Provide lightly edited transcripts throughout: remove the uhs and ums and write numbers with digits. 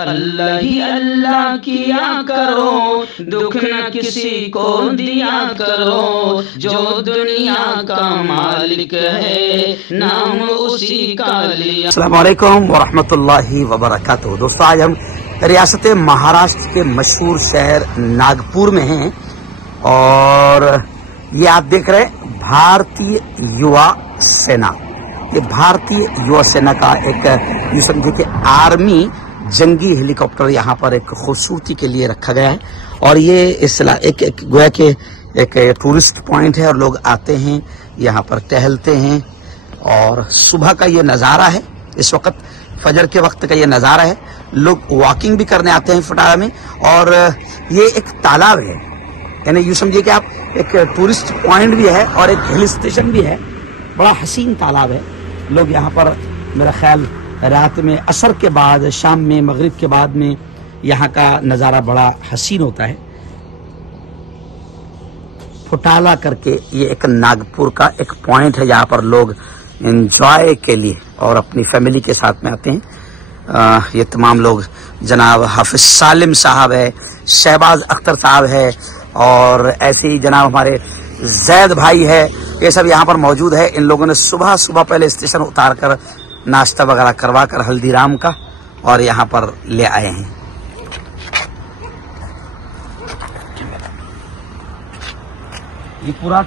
अल्लाह ही अल्लाह किया करो, दुख न किसी को दिया करो, जो दुनिया का मालिक है नाम उसी का लिया। अस्सलाम वालेकुम वरहमतुल्लाहि वबरकातुहू। दोस्तों, आज हम रियासत महाराष्ट्र के मशहूर शहर नागपुर में हैं और ये आप देख रहे हैं भारतीय युवा सेना। ये भारतीय युवा सेना का एक ये समझे कि आर्मी जंगी हेलीकॉप्टर यहाँ पर एक खूबसूरती के लिए रखा गया है और ये इस एक गोया के एक टूरिस्ट पॉइंट है और लोग आते हैं यहाँ पर टहलते हैं। और सुबह का ये नज़ारा है, इस वक्त फजर के वक्त का ये नज़ारा है। लोग वॉकिंग भी करने आते हैं फटारा में और ये एक तालाब है, यानी यूँ समझिए कि आप एक टूरिस्ट पॉइंट भी है और एक हिल स्टेशन भी है। बड़ा हसीन तालाब है। लोग यहाँ पर मेरा ख्याल रात में असर के बाद, शाम में, मगरिब के बाद में यहाँ का नज़ारा बड़ा हसीन होता है। फुटाला करके ये एक नागपुर का एक पॉइंट है जहाँ पर लोग एंजॉय के लिए और अपनी फैमिली के साथ में आते हैं। ये तमाम लोग जनाब हाफिज सालिम साहब है, शहबाज अख्तर साहब है और ऐसे ही जनाब हमारे जैद भाई है, ये सब यहाँ पर मौजूद है। इन लोगों ने सुबह सुबह पहले स्टेशन उतार कर नाश्ता वगैरह करवा कर हल्दीराम का और यहाँ पर ले आए हैं। ये पूरा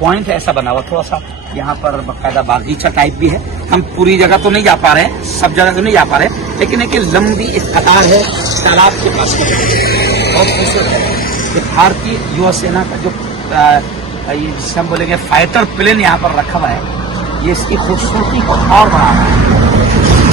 पॉइंट ऐसा बना हुआ, थोड़ा सा यहाँ पर बाकायदा बागीचा टाइप भी है। हम पूरी जगह तो नहीं जा पा रहे हैं, सब जगह तो नहीं जा पा रहे हैं, लेकिन एक लंबी एक कतार है तालाब के पास में। बहुत खूबसूरत है। ये भारतीय युवा सेना का जो जिसे हम बोलेंगे फाइटर प्लेन यहाँ पर रखा हुआ है, ये इसकी खूबसूरती को और बढ़ा रहा है।